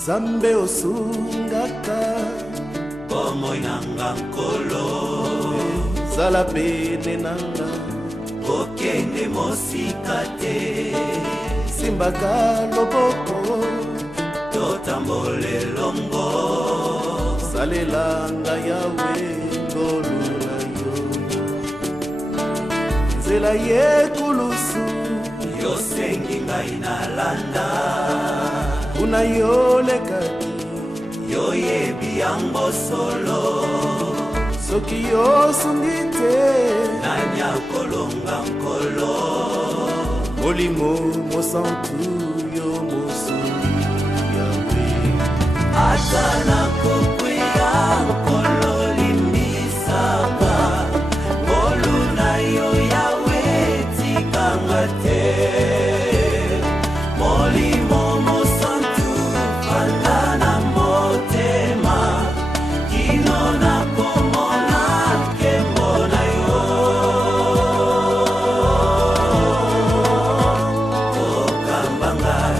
Nzambe osungaka bomoi nanga nkolo zala pene nanga okende mosika te simbaka loboko totambola elongo salelanga yawe ngolula yo nzela yekulusu yosengi ngai nalanda kuna yolekaki yoyebi yango solo soki yosungi te nani akolonga nkolo molimo mosantu yo mosuli yawe ata nakokweya nkolo limbisaka ngolu na yo yawe tikanga te molimo mosantu fanda na motema kino nakomona nkembo na yo okamba ngai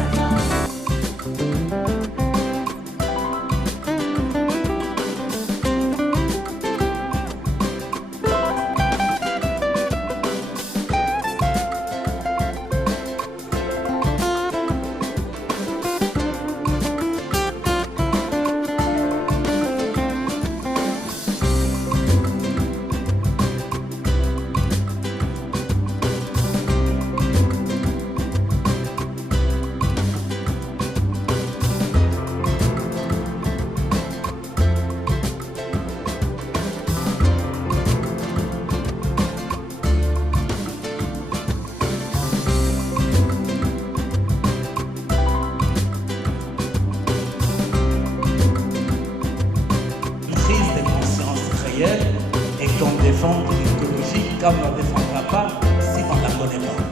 et qu'on défende l'écologie comme on ne défendra pas si on ne la connaît pas.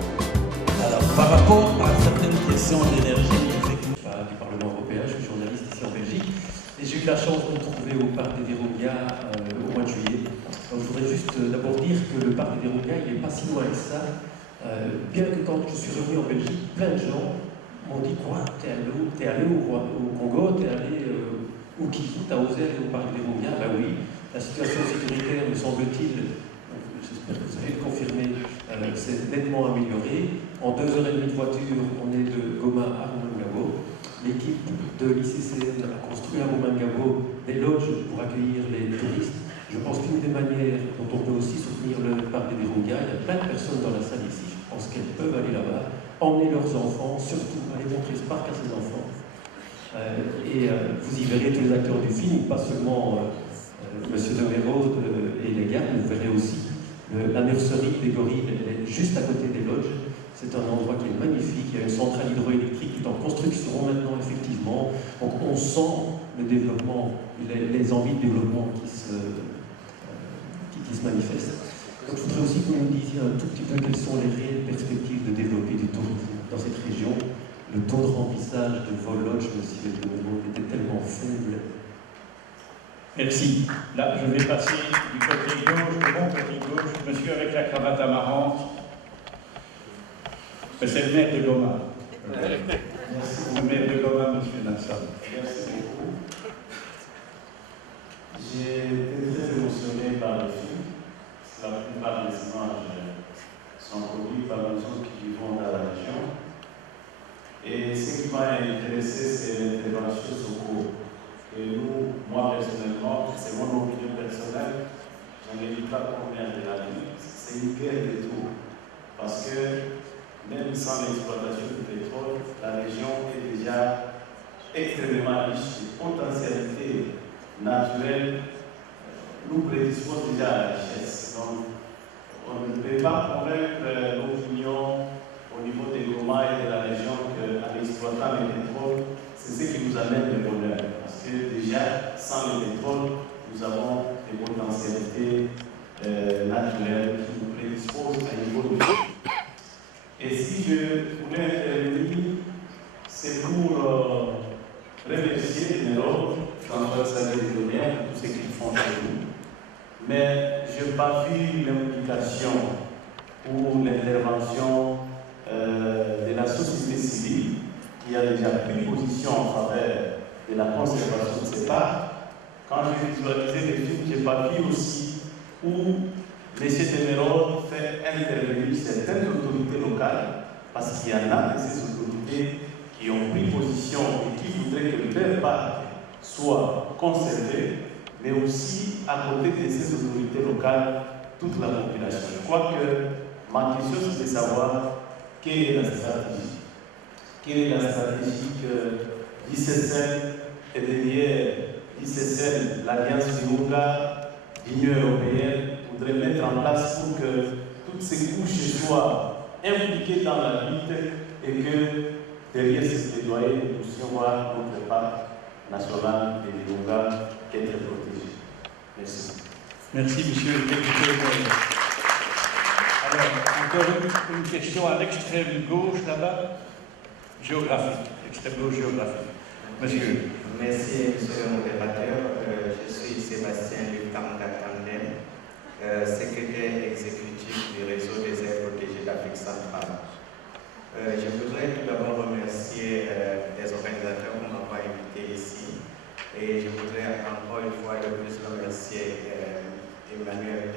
Alors, par rapport à certaines questions d'énergie, effectivement, du Parlement européen, je suis journaliste ici en Belgique, et j'ai eu la chance de me trouver au parc des Verrouillas au mois de juillet. Donc, je voudrais juste d'abord dire que le parc des Verrouillas, il n'est pas si loin que ça. Bien que quand je suis revenu en Belgique, plein de gens m'ont dit quoi, t'es allé où? T'es allé au Congo, t'es allé où qui t'as osé aller au parc des Verrouillas? Ben oui. La situation sécuritaire, me semble-t-il, j'espère que vous allez le confirmer, s'est nettement améliorée. En 2h30 de voiture, on est de Goma à Rumangabo. L'équipe de l'ICCN a construit à Rumangabo des lodges pour accueillir les touristes. Je pense qu'une des manières dont on peut aussi soutenir le parc des Verrouillas, il y a plein de personnes dans la salle ici. Je pense qu'elles peuvent aller là-bas, emmener leurs enfants, surtout aller montrer ce parc à ses enfants. Vous y verrez tous les acteurs du film, pas seulement Monsieur de Merode et les gars, vous verrez aussi la nurserie des gorilles, elle est juste à côté des lodges. C'est un endroit qui est magnifique, il y a une centrale hydroélectrique qui est en construction maintenant, effectivement. Donc on sent le développement, les envies de développement qui se manifestent. Donc je voudrais aussi que vous nous disiez un tout petit peu quelles sont les réelles perspectives de développer du tourisme dans cette région. Le taux de remplissage de vos lodges, Monsieur de Merode, était tellement faible. Merci. Là, je vais passer du côté gauche, de mon côté gauche, monsieur avec la cravate amarrante. C'est le maire de Goma. Le maire de Goma, monsieur Nassar. Merci beaucoup. J'ai été très émotionné par le film. La plupart des images sont produites par les gens qui vivent dans la région. Et ce qui m'a intéressé, c'est l'intervention secours. Et nous, moi personnellement, c'est mon opinion personnelle, je ne dis pas combien de l'année, c'est une guerre de tout. Parce que même sans l'exploitation du pétrole, la région est déjà extrêmement riche de potentialités naturelles, nous prédispose déjà à la richesse. Donc, on ne peut pas convaincre l'opinion au niveau des Goma et de la région qu'en exploitant le pétrole, c'est ce qui nous amène le bonheur. Parce que déjà, sans le pétrole, nous avons des potentialités naturelles qui nous prédisposent à un niveau de vie. Et si je voulais intervenir, c'est pour remercier les Merode, François Xavier Dionnière, pour tout ce qu'ils font chez nous. Mais je n'ai pas vu l'implication ou l'intervention de la société civile qui a déjà pris position en faveur de la conservation de ces parcs. Quand j'ai visualisé des films, j'ai pas vu aussi où M. Demerol fait intervenir certaines autorités locales, parce qu'il y en a de ces autorités qui ont pris position et qui voudraient que leur parc soit conservé, mais aussi à côté de ces autorités locales, toute la population. Je crois que ma question c'est de savoir quelle est la stratégie. Quelle est la stratégie que l'ICCL et derrière l'ICCL, l'Alliance Virunga, l'Union européenne voudrait mettre en place pour que toutes ces couches soient impliquées dans la lutte et que derrière ce plaidoyer, nous puissions voir notre parc national de Virunga être protégé. Merci. Merci, monsieur le député. Alors, encore une question à l'extrême gauche là-bas, géographique, extrême gauche géographique. Monsieur. Merci, monsieur le modérateur. Je suis Sébastien Luc-Tanga Tandem, secrétaire exécutif du réseau des aires protégées d'Afrique centrale. Je voudrais tout d'abord remercier les organisateurs pour m'avoir invité ici. Et je voudrais encore une fois de plus remercier Emmanuel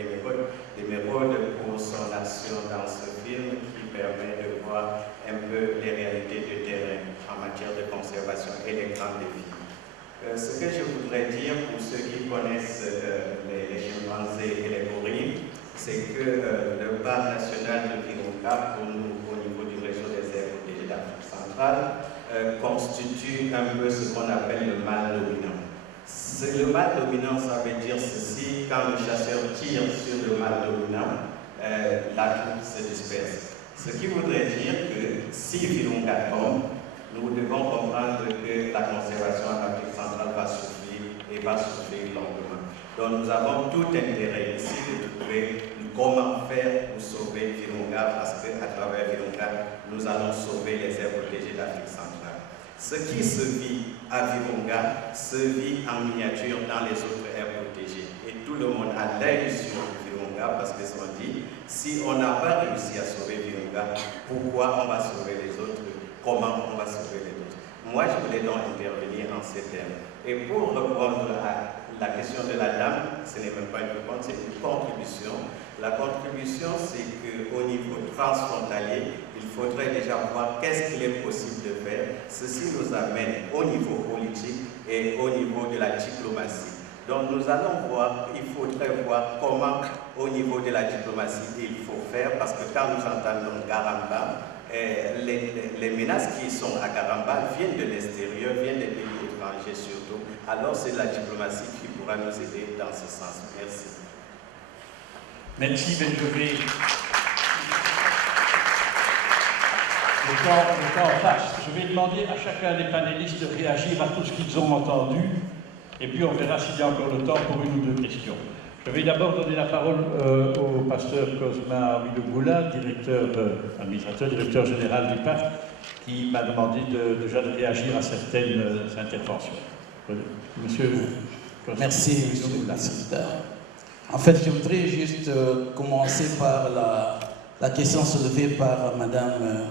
Demerol pour son action dans ce film qui permet de voir un peu les réalités du terrain en matière de conservation et les grands défis. Ce que je voudrais dire pour ceux qui connaissent les chimpanzés et les gorilles, c'est que le parc national de Virunga, pour nous, au niveau du réseau des aires protégées d'Afrique centrale, constitue un peu ce qu'on appelle le mâle dominant. Le mâle dominant, ça veut dire ceci: quand le chasseur tire sur le mâle dominant, la troupe se disperse. Ce qui voudrait dire que si Virunga tombe, nous devons comprendre que la conservation en Afrique centrale va souffrir et va souffrir longuement. Donc nous avons tout intérêt ici de trouver comment faire pour sauver Virunga, parce qu'à travers Virunga, nous allons sauver les aires protégées d'Afrique centrale. Ce qui se vit à Virunga se vit en miniature dans les autres aires protégées. Et tout le monde a l'œil sur Virunga parce qu'ils se sont dit, si on n'a pas réussi à sauver Virunga, pourquoi on va sauver les autres? Comment on va sauver les autres? Moi, je voulais donc intervenir en ces termes. Et pour répondre à la question de la dame, ce n'est même pas une réponse, c'est une contribution. La contribution, c'est qu'au niveau transfrontalier, il faudrait déjà voir qu'est-ce qu'il est possible de faire. Ceci nous amène au niveau politique et au niveau de la diplomatie. Donc nous allons voir, il faudrait voir comment au niveau de la diplomatie il faut faire, parce que quand nous entendons Garamba, les menaces qui sont à Garamba viennent de l'extérieur, viennent des pays étrangers surtout. Alors c'est la diplomatie qui pourra nous aider dans ce sens. Merci. Merci, mais je vais... Le temps passe. Je vais demander à chacun des panélistes de réagir à tout ce qu'ils ont entendu, et puis on verra s'il y a encore le temps pour une ou deux questions. Je vais d'abord donner la parole au pasteur Cosma Wilogoula, administrateur, directeur général du parc, qui m'a demandé déjà de réagir à certaines interventions. Monsieur Cosma. Merci, monsieur le président. En fait, je voudrais juste commencer par la question soulevée par Madame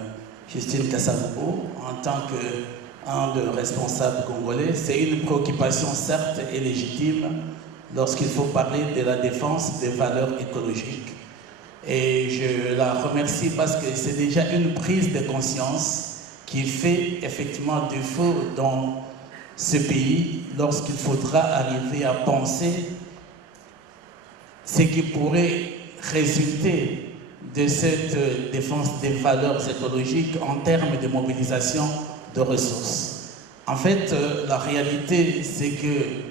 Justine Kasavubo en tant qu'un des responsables congolais. C'est une préoccupation certes et légitime lorsqu'il faut parler de la défense des valeurs écologiques. Et je la remercie parce que c'est déjà une prise de conscience qui fait effectivement défaut dans ce pays lorsqu'il faudra arriver à penser ce qui pourrait résulter de cette défense des valeurs écologiques en termes de mobilisation de ressources. En fait, la réalité, c'est que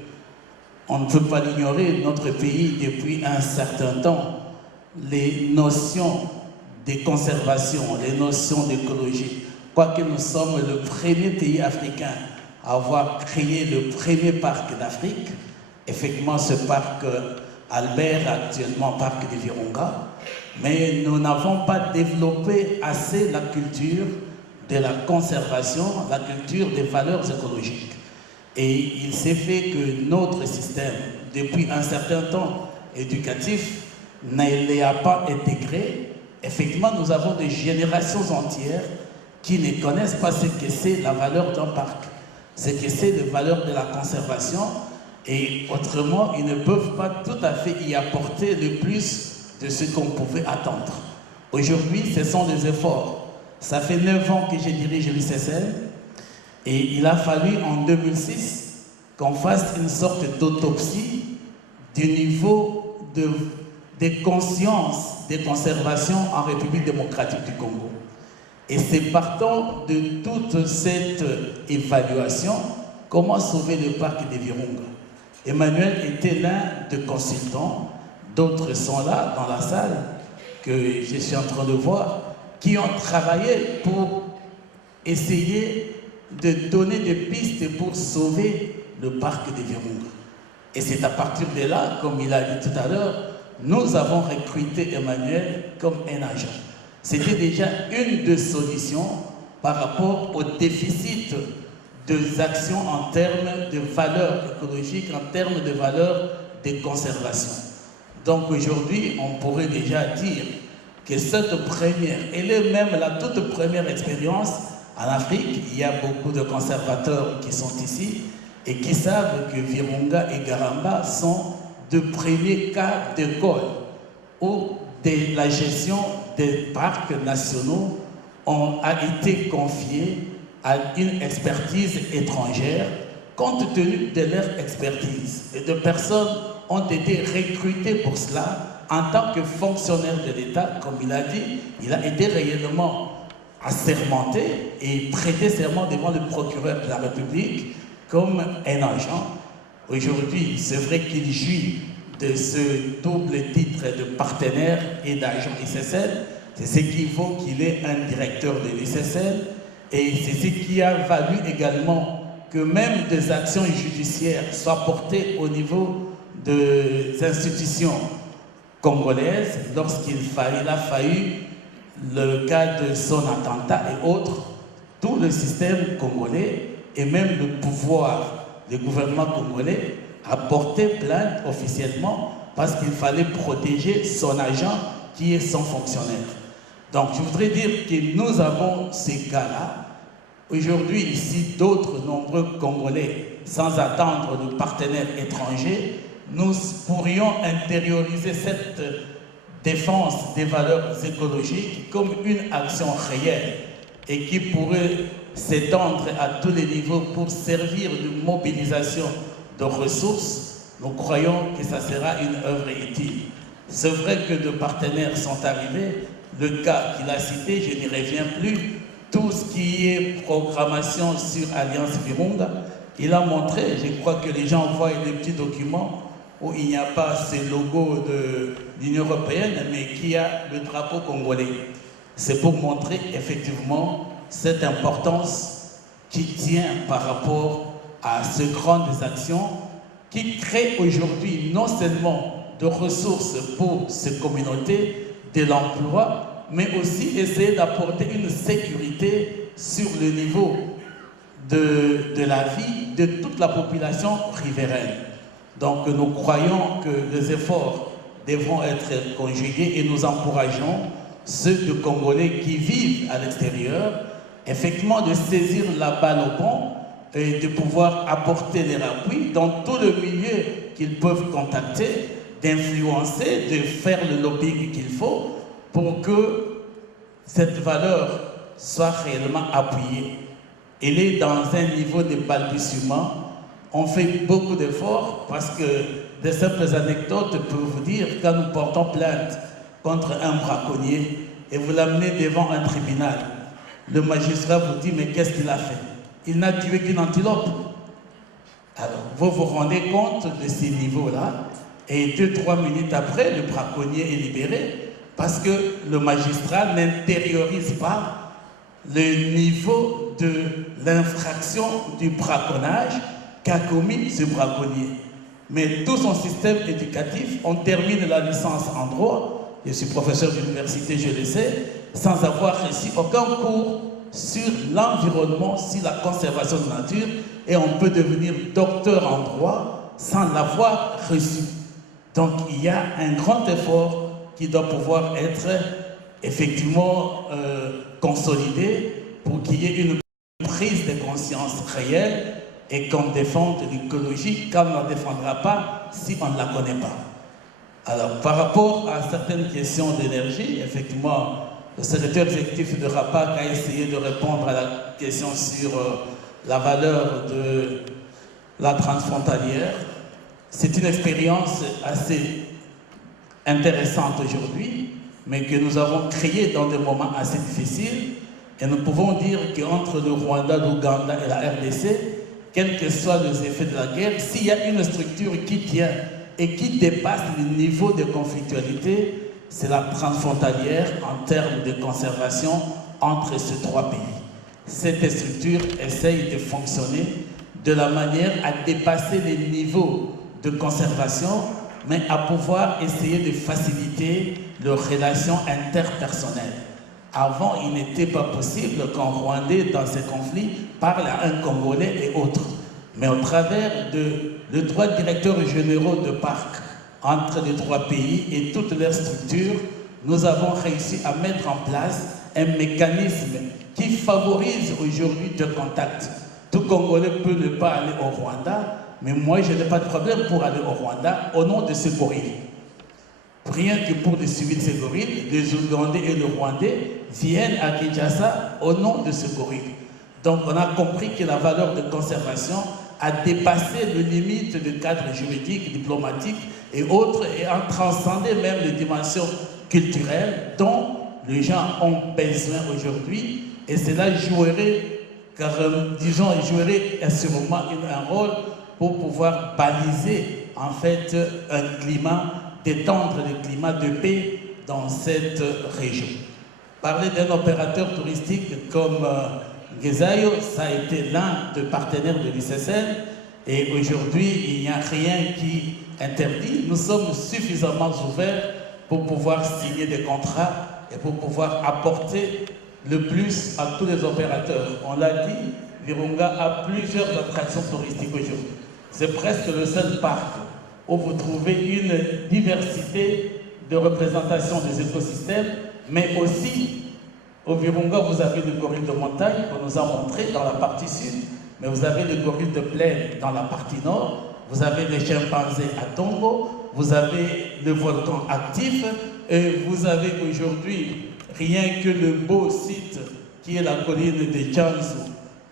on ne peut pas l'ignorer, notre pays, depuis un certain temps, les notions de conservation, les notions d'écologie, quoique nous sommes le premier pays africain à avoir créé le premier parc d'Afrique, effectivement ce parc Albert, actuellement parc de Virunga, mais nous n'avons pas développé assez la culture de la conservation, la culture des valeurs écologiques. Et il s'est fait que notre système, depuis un certain temps éducatif, ne les a pas intégrés. Effectivement, nous avons des générations entières qui ne connaissent pas ce que c'est la valeur d'un parc. c'est que c'est les valeurs de la conservation et autrement, ils ne peuvent pas tout à fait y apporter le plus de ce qu'on pouvait attendre. Aujourd'hui, ce sont des efforts. Ça fait 9 ans que je dirige l'ICCN et il a fallu en 2006 qu'on fasse une sorte d'autopsie du niveau de conscience des conservations en République démocratique du Congo. Et c'est partant de toute cette évaluation, comment sauver le parc des Virunga. Emmanuel était l'un des consultants, d'autres sont là dans la salle, que je suis en train de voir, qui ont travaillé pour essayer de donner des pistes pour sauver le parc des Virunga. Et c'est à partir de là, comme il a dit tout à l'heure, nous avons recruté Emmanuel comme un agent. C'était déjà une des solutions par rapport au déficit des actions en termes de valeurs écologiques, en termes de valeurs de conservation. Donc aujourd'hui, on pourrait déjà dire que cette première, elle est même la toute première expérience en Afrique. Il y a beaucoup de conservateurs qui sont ici et qui savent que Virunga et Garamba sont de premiers cas d'école où de la gestion des parcs nationaux a été confiée à une expertise étrangère compte tenu de leur expertise. Et de personnes ont été recrutées pour cela en tant que fonctionnaire de l'État. Comme il a dit, il a été réellement assermenté et prêté serment devant le procureur de la République comme un agent. Aujourd'hui, c'est vrai qu'il jouit de ce double titre de partenaire et d'agent ICCN. C'est ce qui vaut qu'il est un directeur de l'ICCN et c'est ce qui a valu également que même des actions judiciaires soient portées au niveau des institutions congolaises lorsqu'il a fallu le cas de son attentat et autres. Tout le système congolais et même le pouvoir, le gouvernement congolais a porté plainte officiellement parce qu'il fallait protéger son agent qui est son fonctionnaire. Donc je voudrais dire que nous avons ces cas-là. Aujourd'hui, ici, d'autres nombreux Congolais, sans attendre de partenaires étrangers, nous pourrions intérioriser cette défense des valeurs écologiques comme une action réelle et qui pourrait s'étendre à tous les niveaux pour servir de mobilisation de ressources. Nous croyons que ça sera une œuvre utile. C'est vrai que de partenaires sont arrivés. Le cas qu'il a cité, je n'y reviens plus. Tout ce qui est programmation sur Alliance Virunga, il a montré, je crois que les gens voient les petits documents où il n'y a pas ces logos de l'Union européenne, mais qui a le drapeau congolais. C'est pour montrer effectivement cette importance qui tient par rapport à ces grandes actions qui créent aujourd'hui non seulement de ressources pour ces communautés, de l'emploi, mais aussi essayer d'apporter une sécurité sur le niveau de la vie de toute la population riveraine. Donc nous croyons que les efforts devront être conjugués et nous encourageons ceux de Congolais qui vivent à l'extérieur, effectivement de saisir la balle au bon et de pouvoir apporter leur appui dans tout le milieu qu'ils peuvent contacter, d'influencer, de faire le lobbying qu'il faut pour que cette valeur soit réellement appuyée. Elle est dans un niveau de balbutiement. On fait beaucoup d'efforts parce que de simples anecdotes peuvent vous dire quand nous portons plainte contre un braconnier et vous l'amenez devant un tribunal, le magistrat vous dit mais qu'est-ce qu'il a fait? Il n'a tué qu'une antilope. Alors vous vous rendez compte de ces niveaux-là et 2-3 minutes après, le braconnier est libéré parce que le magistrat n'intériorise pas le niveau de l'infraction du braconnage qu'a commis ce braconnier. Mais tout son système éducatif, on termine la licence en droit, je suis professeur d'université, je le sais, sans avoir reçu aucun cours sur l'environnement, sur la conservation de la nature, et on peut devenir docteur en droit sans l'avoir reçu. Donc il y a un grand effort qui doit pouvoir être effectivement consolidé pour qu'il y ait une prise de conscience réelle et qu'on défende l'écologie, qu'on ne la défendra pas si on ne la connaît pas. Alors, par rapport à certaines questions d'énergie, effectivement, le secrétaire exécutif de RAPAC a essayé de répondre à la question sur la valeur de la transfrontalière. C'est une expérience assez intéressante aujourd'hui, mais que nous avons créée dans des moments assez difficiles. Et nous pouvons dire qu'entre le Rwanda, l'Ouganda et la RDC, quels que soient les effets de la guerre, s'il y a une structure qui tient et qui dépasse le niveau de conflictualité, c'est la transfrontalière en termes de conservation entre ces trois pays. Cette structure essaye de fonctionner de la manière à dépasser les niveaux de conservation, mais à pouvoir essayer de faciliter leurs relations interpersonnelles. Avant, il n'était pas possible qu'un Rwandais, dans ces conflits, parle à un Congolais et autres. Mais au travers de trois directeurs généraux de parcs entre les trois pays et toutes leurs structures, nous avons réussi à mettre en place un mécanisme qui favorise aujourd'hui le contact. Tout Congolais peut ne pas aller au Rwanda, mais moi je n'ai pas de problème pour aller au Rwanda au nom de ce gorille. Rien que pour le suivi de ces gorilles, les Ougandais et les Rwandais viennent à Kinshasa au nom de ce gorille. Donc on a compris que la valeur de conservation a dépassé les limites du cadre juridique, diplomatique et autres, et a transcendé même les dimensions culturelles dont les gens ont besoin aujourd'hui, et cela jouerait, jouerait sûrement un rôle pour pouvoir baliser en fait un climat, d'étendre le climat de paix dans cette région. Parler d'un opérateur touristique comme Gezayo, ça a été l'un des partenaires de l'ICCN, et aujourd'hui il n'y a rien qui interdit. Nous sommes suffisamment ouverts pour pouvoir signer des contrats et pour pouvoir apporter le plus à tous les opérateurs. On l'a dit, Virunga a plusieurs attractions touristiques aujourd'hui. C'est presque le seul parc où vous trouvez une diversité de représentation des écosystèmes, mais aussi au Virunga, vous avez le gorille de montagne qu'on nous a montré dans la partie sud, mais vous avez le gorille de plaine dans la partie nord, vous avez les chimpanzés à Tongo, vous avez le volcan actif, et vous avez aujourd'hui rien que le beau site qui est la colline de Tchanzu,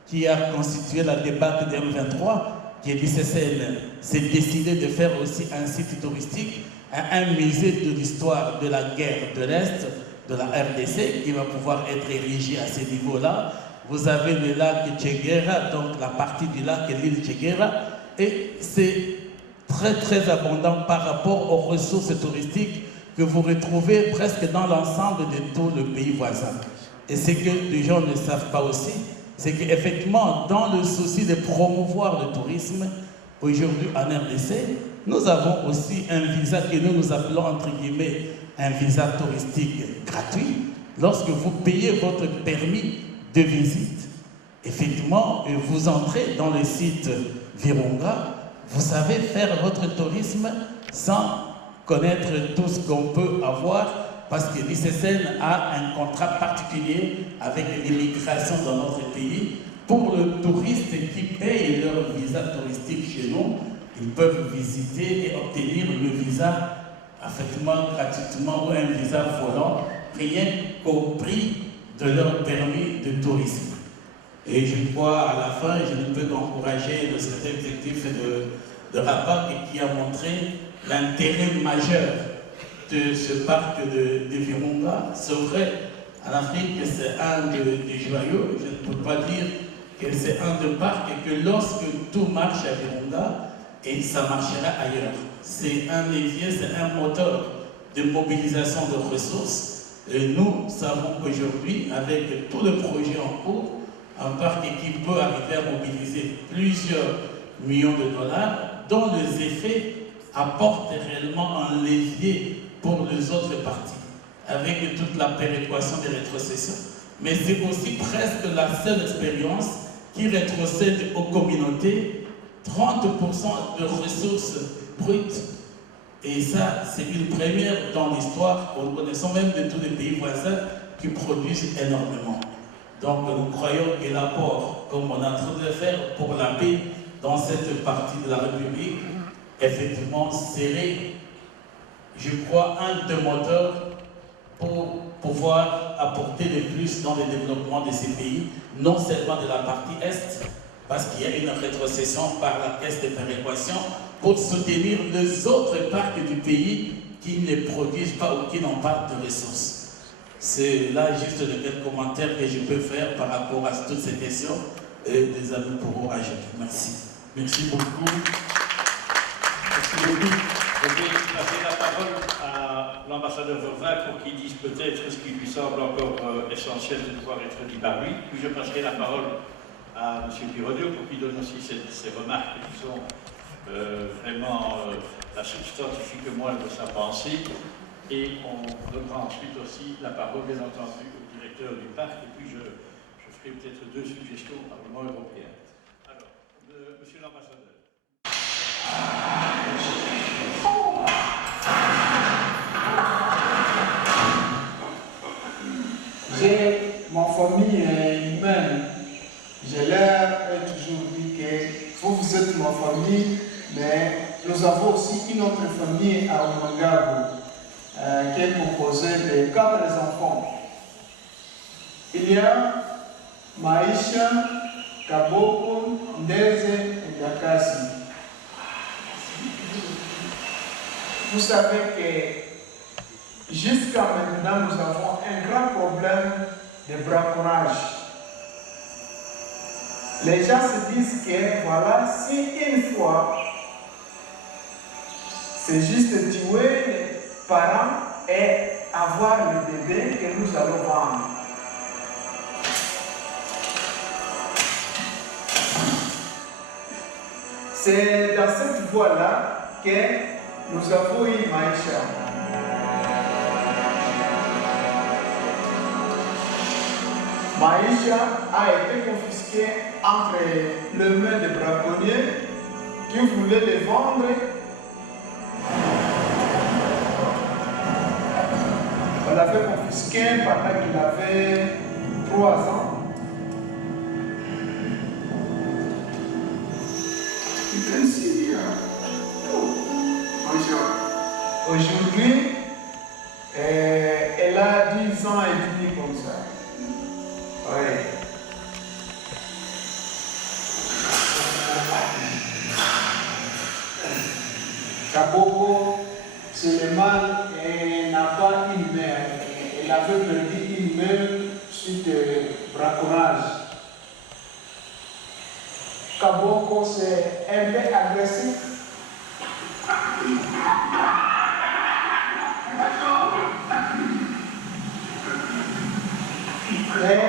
qui a constitué la débâcle de M23, qui est l'ICCN, s'est décidé de faire aussi un site touristique, un musée de l'histoire de la guerre de l'Est, de la RDC, qui va pouvoir être érigé à ce niveau-là. Vous avez le lac Tchegera, donc la partie du lac est l'île Tchegera, et c'est très très abondant par rapport aux ressources touristiques que vous retrouvez presque dans l'ensemble de tout le pays voisin. Et ce que les gens ne savent pas aussi, c'est qu'effectivement, dans le souci de promouvoir le tourisme, aujourd'hui en RDC, nous avons aussi un visa que nous appelons entre guillemets un visa touristique gratuit. Lorsque vous payez votre permis de visite, effectivement, vous entrez dans le site Virunga, vous savez faire votre tourisme sans connaître tout ce qu'on peut avoir, parce que l'ICCN a un contrat particulier avec l'immigration dans notre pays. Pour les touristes qui payent leur visa touristique chez nous, ils peuvent visiter et obtenir le visa effectivement gratuitement ou un visa volant, rien qu'au prix de leur permis de tourisme. Et je crois à la fin, je ne peux qu'encourager le secrétaire exécutif de RAPAC qui a montré l'intérêt majeur de ce parc de Virunga. C'est vrai, en Afrique, c'est un des joyaux. Je ne peux pas dire que c'est un des parcs et que lorsque tout marche à Virunga, et ça marchera ailleurs. C'est un levier, c'est un moteur de mobilisation de ressources. Et nous savons qu'aujourd'hui, avec tous les projets en cours, un parc qui peut arriver à mobiliser plusieurs millions de dollars, dont les effets apportent réellement un levier pour les autres parties, avec toute la péréquation des rétrocessions. Mais c'est aussi presque la seule expérience qui rétrocède aux communautés 30% de ressources brutes. Et ça, c'est une première dans l'histoire, en connaissant même de tous les pays voisins qui produisent énormément. Donc nous croyons que l'apport, comme on est en train de le faire pour la paix, dans cette partie de la République, effectivement, serait, je crois, un des moteurs pour pouvoir apporter le plus dans le développement de ces pays, non seulement de la partie Est, parce qu'il y a une rétrocession par la caisse de péréquation pour soutenir les autres parties du pays qui ne produisent pas ou qui n'ont pas de ressources. C'est là juste quelques commentaires que je peux faire par rapport à toutes ces questions et des amis pourront ajouter. Merci. Merci beaucoup. Merci beaucoup. Je vais passer la parole à l'ambassadeur Vervin pour qu'il dise peut-être ce qui lui semble encore essentiel de devoir être dit par lui. Puis je passerai la parole à M. Pironneau pour qu'il donne aussi ses remarques qui sont vraiment la substantifique moelle de sa pensée. Et on donnera ensuite aussi la parole, bien entendu, au directeur du parc. Et puis je ferai peut-être 2 suggestions au Parlement européen. Alors, monsieur l'ambassadeur. Ma famille est humaine. Je leur ai toujours dit que vous êtes ma famille, mais nous avons aussi une autre famille à Ouangabo, qui est composée de 4 enfants. Il y a Maïcha, Kaboko, Ndeze et Yakasi. Vous savez que jusqu'à maintenant, nous avons un grand problème de braconnage. Les gens se disent que voilà, si une fois, c'est juste tuer les parents et avoir le bébé que nous allons vendre. C'est dans cette voie-là que nous avons eu Maïcha. Maïcha a été confisquée entre les mains des braconniers qui voulaient les vendre. On l'avait confisqué pendant qu'il avait 3 ans. Aujourd'hui, elle a 10 ans et demi comme ça. Oui. Kaboko, c'est le mal et n'a pas une mère. Elle avait perdu une mère suite au braconnage. Kaboko, c'est un peu agressif. Mais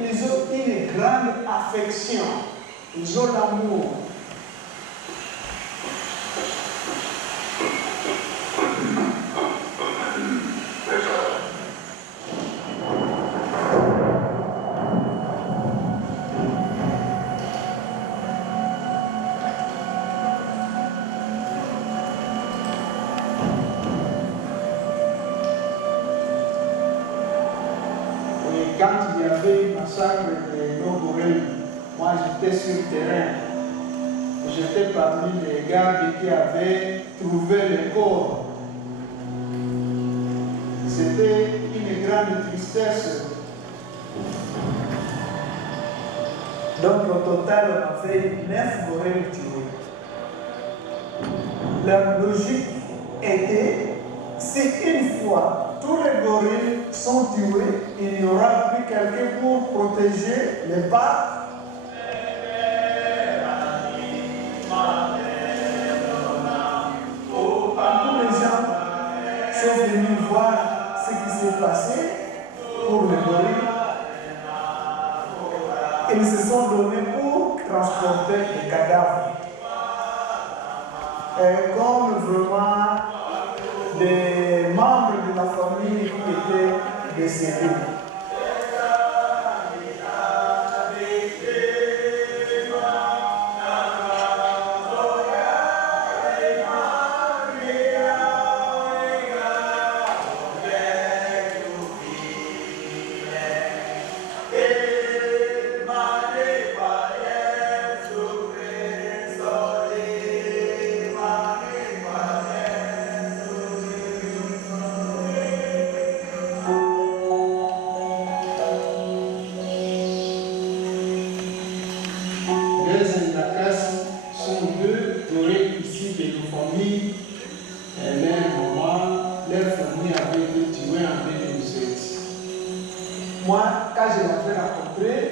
ils ont une grande affection, ils ont l'amour. Quand il y avait un massacre de Nogorel, moi j'étais sur le terrain. J'étais parmi les gardes qui avaient trouvé les corps. C'était une grande tristesse. Donc au total, on a fait 9 gorilles tués. La logique était, si une fois tous les gorilles sont tués, il n'y aura plus quelqu'un pour protéger les parcs. Beaucoup de gens sont venus voir ce qui s'est passé pour les gorilles. Ils se sont donnés pour transporter les cadavres. Et comme vraiment des membres de la famille qui étaient décédés. leur famille avait été tuée en 2007. Moi, quand je l'avais rencontrée,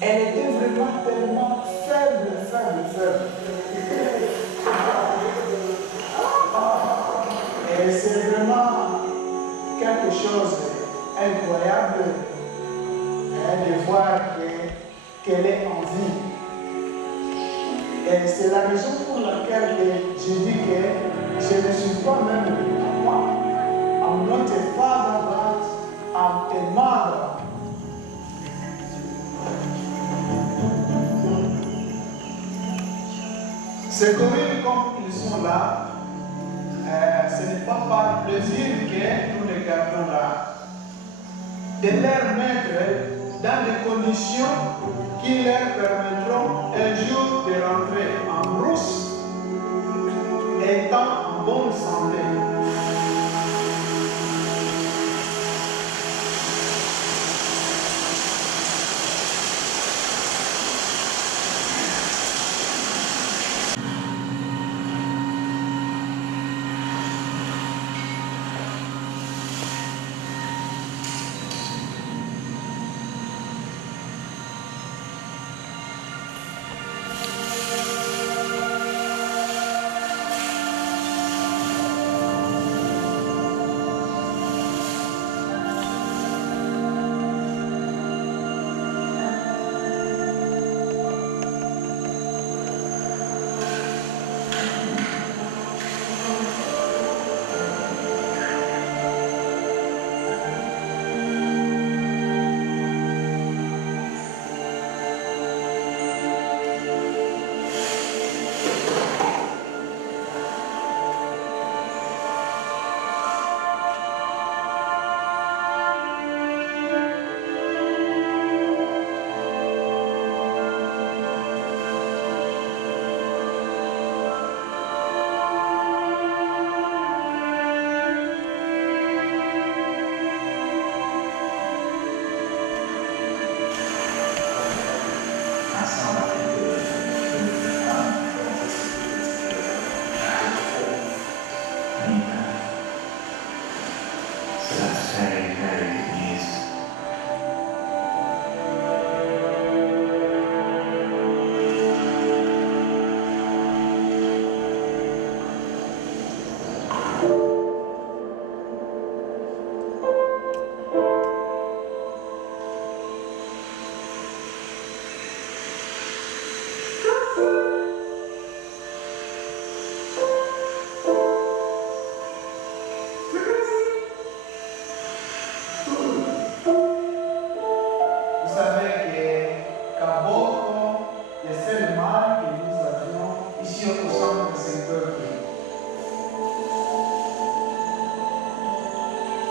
elle était vraiment tellement faible. Et c'est vraiment quelque chose d'incroyable de voir qu'elle est en vie. Et c'est la raison pour laquelle je dis que je ne suis pas même moi. I'm not a father, but I'm a mother. Ces communes, comme ils sont là, ce n'est pas par plaisir que nous les gardons là. De leur mettre dans des conditions qui leur permettront un jour de rentrer en brousse étant en bonne santé.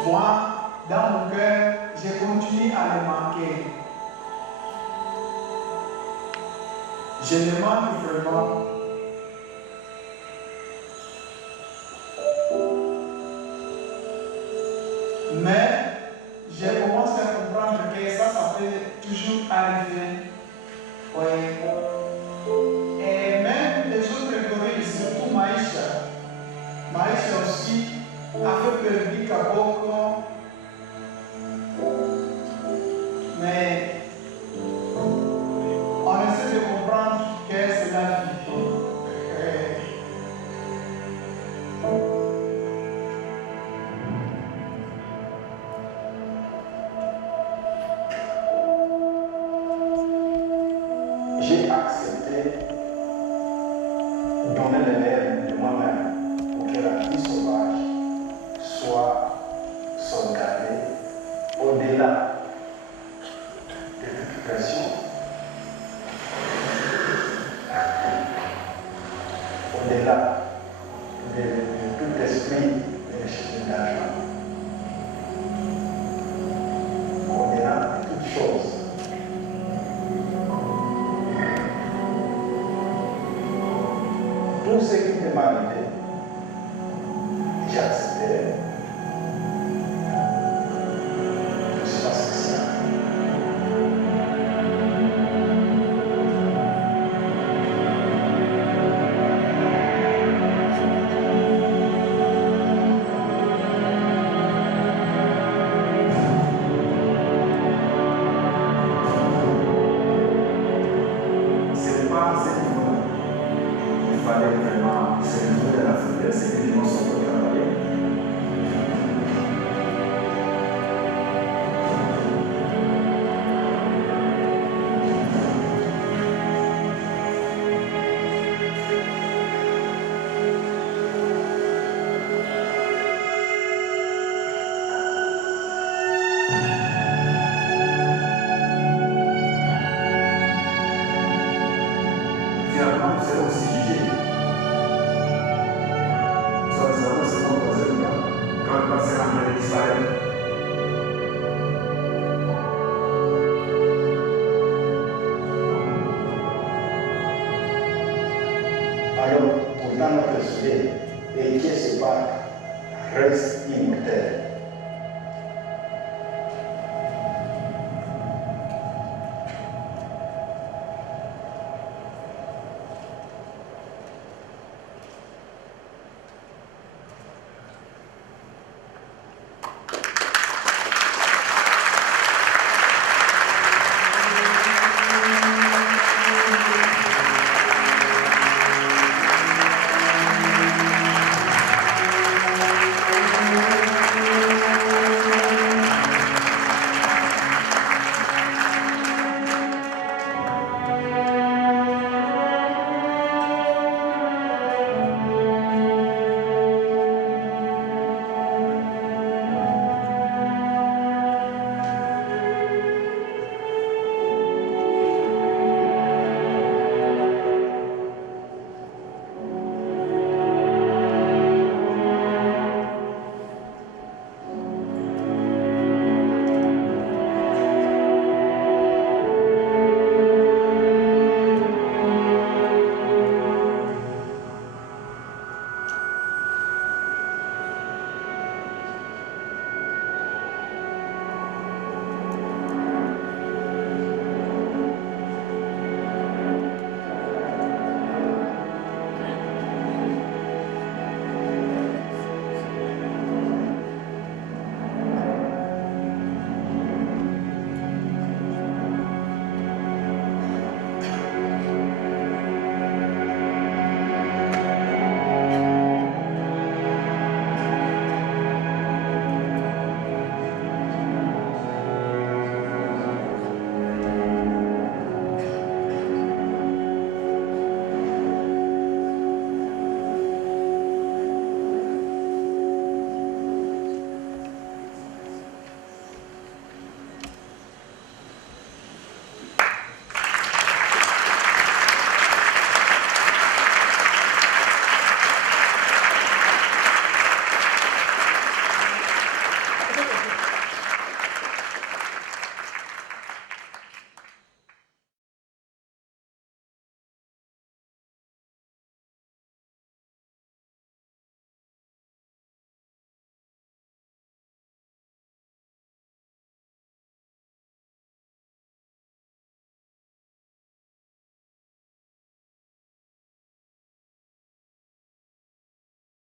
Moi, dans mon cœur, je continue à le manquer. Je le manque vraiment. Mais j'ai commencé à comprendre que ça peut toujours arriver. Oui. Et même les autres gorilles, surtout Maïcha. Maïcha aussi avait perdu Kaboko. Mais on essaie de comprendre que c'est la vie. J'ai accepté de donner le meilleur de moi-même pour que la vie sauvage soit sauvegardée au-delà de toute pression, au-delà de tout esprit de recherche d'argent, au-delà de toute chose. Tout ce qui peut m'arriver, j'ai accepté. Je ne suis pas spécial. tant persuadé et qui se bat reste immortel.